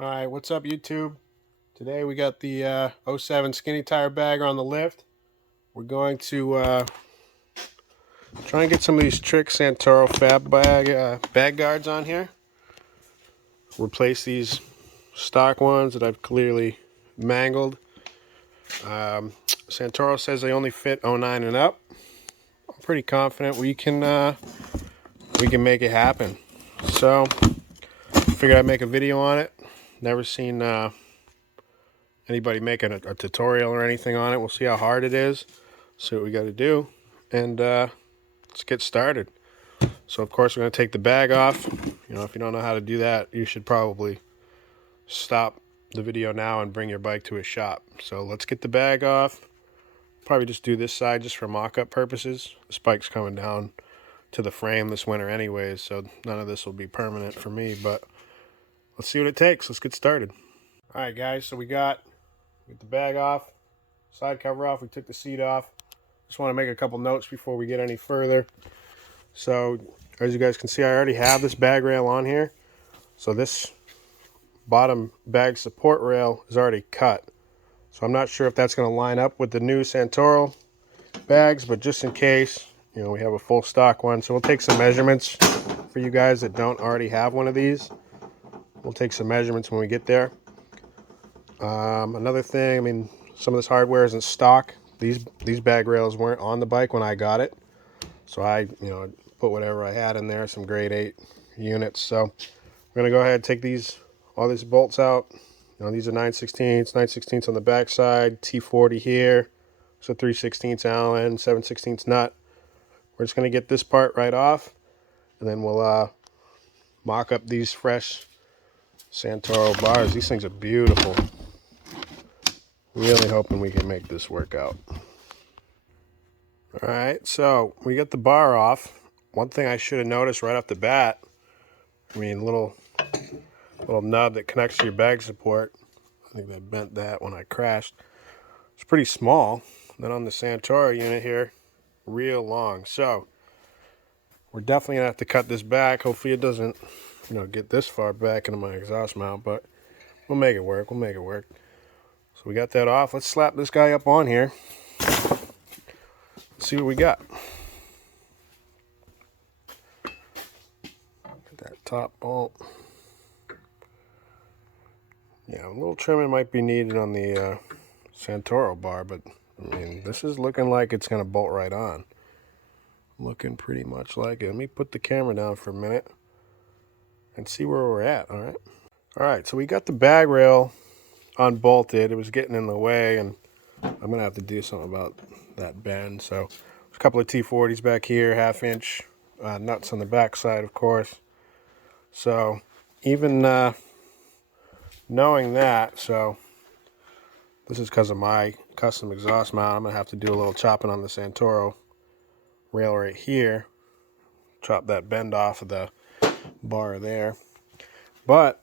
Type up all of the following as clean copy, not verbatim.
Alright, what's up YouTube? Today we got the '07 skinny tire bagger on the lift. We're going to try and get some of these trick Santoro bag guards on here. Replace these stock ones that I've clearly mangled. Santoro says they only fit '09 and up. I'm pretty confident we can make it happen. So, figured I'd make a video on it. Never seen anybody making a tutorial or anything on it. We'll see how hard it is, see what we got to do, and let's get started. So of course we're going to take the bag off. You know, if you don't know how to do that, you should probably stop the video now and bring your bike to a shop. So let's get the bag off. Probably just do this side just for mock-up purposes. This bike's coming down to the frame this winter anyways, so none of this will be permanent for me, but let's see what it takes. Let's get started. Alright guys, so we got the bag off, side cover off, we took the seat off. Just want to make a couple notes before we get any further. So as you guys can see, I already have this bag rail on here. So this bottom bag support rail is already cut. So I'm not sure if that's going to line up with the new Santoro bags, but just in case, you know, we have a full stock one. So we'll take some measurements for you guys that don't already have one of these. We'll take some measurements when we get there. Another thing, I mean, some of this hardware isn't stock. These bag rails weren't on the bike when I got it. So I, put whatever I had in there, some grade 8 units. So we're going to go ahead and take all these bolts out. You know, these are 9/16 on the back side, T40 here. So 3/16 Allen, 7/16 nut. We're just going to get this part right off, and then we'll mock up these fresh Santoro bars. These things are beautiful. Really hoping we can make this work out. Alright, so we got the bar off. One thing I should have noticed right off the bat, I mean, little nub that connects to your bag support. I think they bent that when I crashed. It's pretty small. Then on the Santoro unit here, real long. So we're definitely gonna have to cut this back. Hopefully it doesn't, get this far back into my exhaust mount, but we'll make it work. We'll make it work. So we got that off. Let's slap this guy up on here. Let's see what we got. That top bolt. Yeah, a little trimming might be needed on the Santoro bar, but I mean, this is looking like it's going to bolt right on. Looking pretty much like it. Let me put the camera down for a minute and see where we're at, all right? All right, so we got the bag rail unbolted. It was getting in the way, and I'm going to have to do something about that bend. So there's a couple of T40s back here, 1/2 inch nuts on the back side, of course. So even knowing that, so this is because of my custom exhaust mount, I'm going to have to do a little chopping on the Santoro rail right here. Chop that bend off of the bar there. But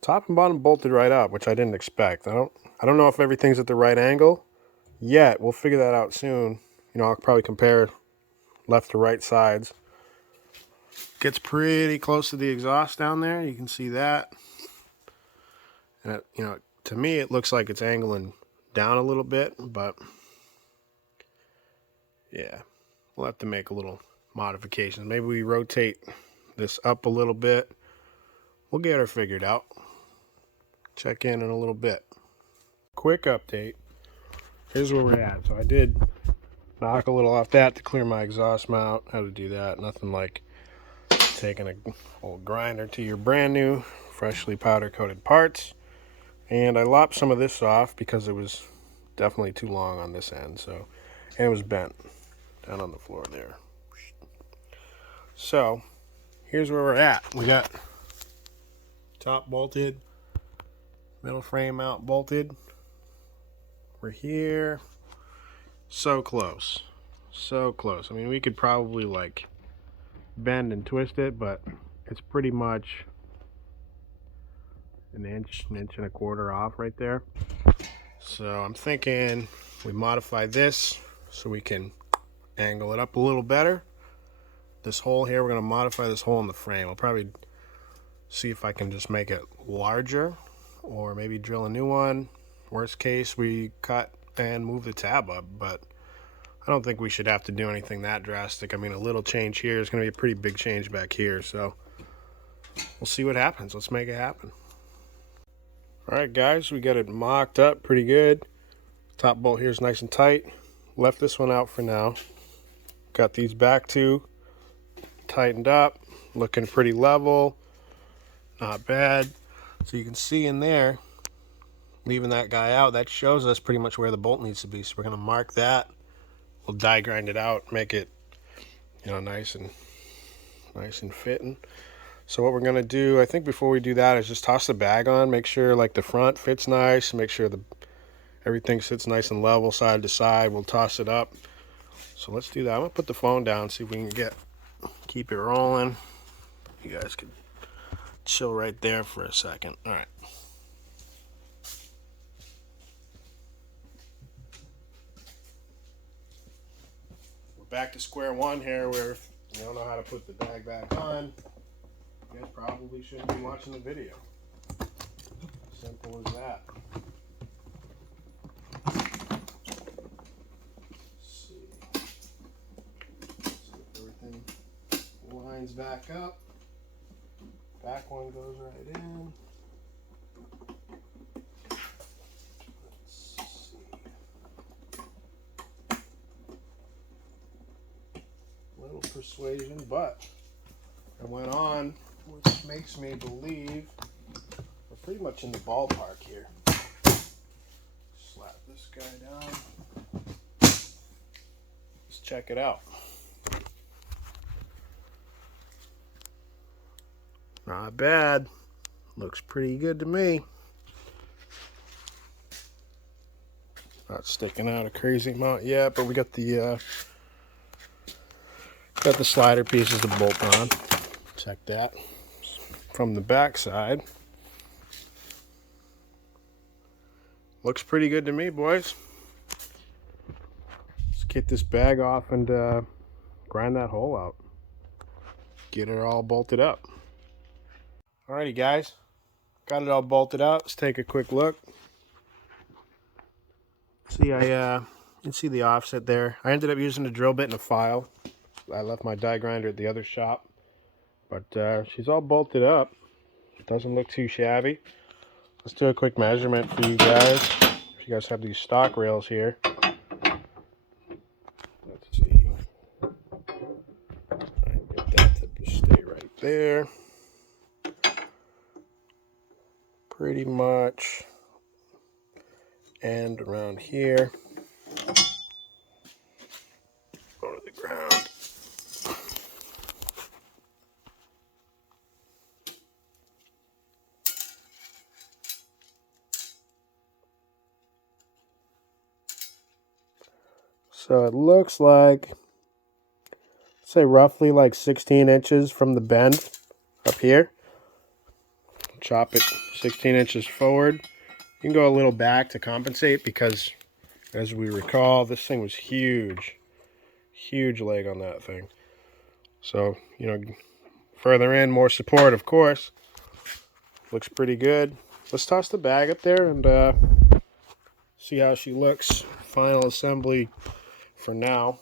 top and bottom bolted right up, which I didn't expect. I don't know if everything's at the right angle yet. We'll figure that out soon. You know, I'll probably compare left to right sides. Gets pretty close to the exhaust down there. You can see that. And it, to me it looks like it's angling down a little bit, but yeah, we'll have to make a little modifications. Maybe we rotate this up a little bit. We'll get her figured out. Check in a little bit. Quick update. Here's where we're at. So I did knock a little off that to clear my exhaust mount. How to do that. Nothing like taking a old grinder to your brand new, freshly powder coated parts. And I lopped some of this off because it was definitely too long on this end. So, and it was bent down on the floor there. So here's where we're at. We got top bolted, middle frame mount bolted. We're here. So close. So close. I mean, we could probably like bend and twist it, but it's pretty much an inch and a quarter off right there. So I'm thinking we modify this so we can angle it up a little better. This hole here, we're going to modify this hole in the frame. I'll probably see if I can just make it larger or maybe drill a new one. Worst case, we cut and move the tab up, but I don't think we should have to do anything that drastic. I mean, a little change here is going to be a pretty big change back here, so we'll see what happens. Let's make it happen. Alright guys, we got it mocked up pretty good. Top bolt here is nice and tight. Left this one out for now. Got these back two tightened up, looking pretty level, not bad. So you can see in there, leaving that guy out, that shows us pretty much where the bolt needs to be. So we're going to mark that. We'll die grind it out, make it, you know, nice and fitting. So what we're going to do, I think before we do that, is just toss the bag on, make sure like the front fits nice, make sure everything sits nice and level side to side. We'll toss it up. So let's do that. I'm going to put the phone down, see if we can keep it rolling. You guys can chill right there for a second. All right. We're back to square one here, where you don't know how to put the bag back on. You guys probably shouldn't be watching the video. Simple as that. Let's see. See if everything lines back up. Back one goes right in. Let's see. Little persuasion, but I went on, which makes me believe we're pretty much in the ballpark here. Slap this guy down. Let's check it out. Not bad. Looks pretty good to me. Not sticking out a crazy amount yet, but we got the slider pieces to bolt on. Check that from the back side. Looks pretty good to me, boys. Let's get this bag off and grind that hole out. Get it all bolted up. Alrighty guys, got it all bolted out. Let's take a quick look. See, you can see the offset there. I ended up using a drill bit and a file. I left my die grinder at the other shop, but she's all bolted up. Doesn't look too shabby. Let's do a quick measurement for you guys. You guys have these stock rails here. Let's see. Get that to stay right there. Pretty much. And around here. Go to the ground. So it looks like, say roughly like 16 inches from the bend up here. Chop it 16 inches forward. You can go a little back to compensate because, as we recall, this thing was huge. Huge leg on that thing. So, you know, further in, more support, of course. Looks pretty good. Let's toss the bag up there and see how she looks. Final assembly for now.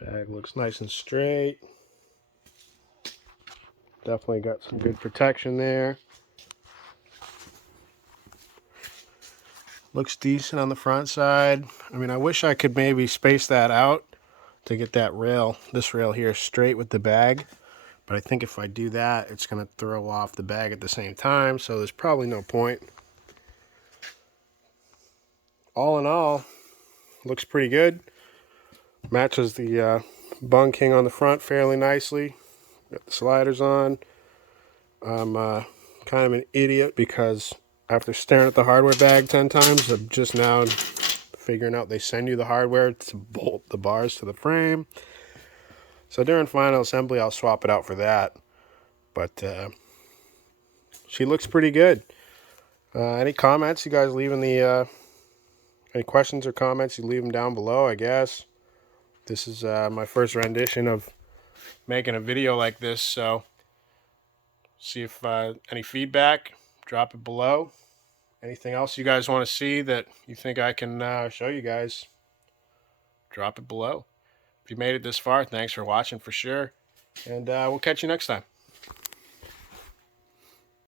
Bag looks nice and straight. Definitely got some good protection there. Looks decent on the front side. I mean, I wish I could maybe space that out to get that rail, this rail here, straight with the bag. But I think if I do that, it's going to throw off the bag at the same time, so there's probably no point. All in all, looks pretty good. Matches the bunking on the front fairly nicely. Got the sliders on. I'm kind of an idiot because after staring at the hardware bag 10 times, I'm just now figuring out they send you the hardware to bolt the bars to the frame. So during final assembly, I'll swap it out for that. But she looks pretty good. Any comments you guys leave in the... any questions or comments, you leave them down below, I guess. This is my first rendition of making a video like this, so see if any feedback, drop it below. Anything else you guys want to see that you think I can show you guys, drop it below. If you made it this far, thanks for watching for sure, and we'll catch you next time.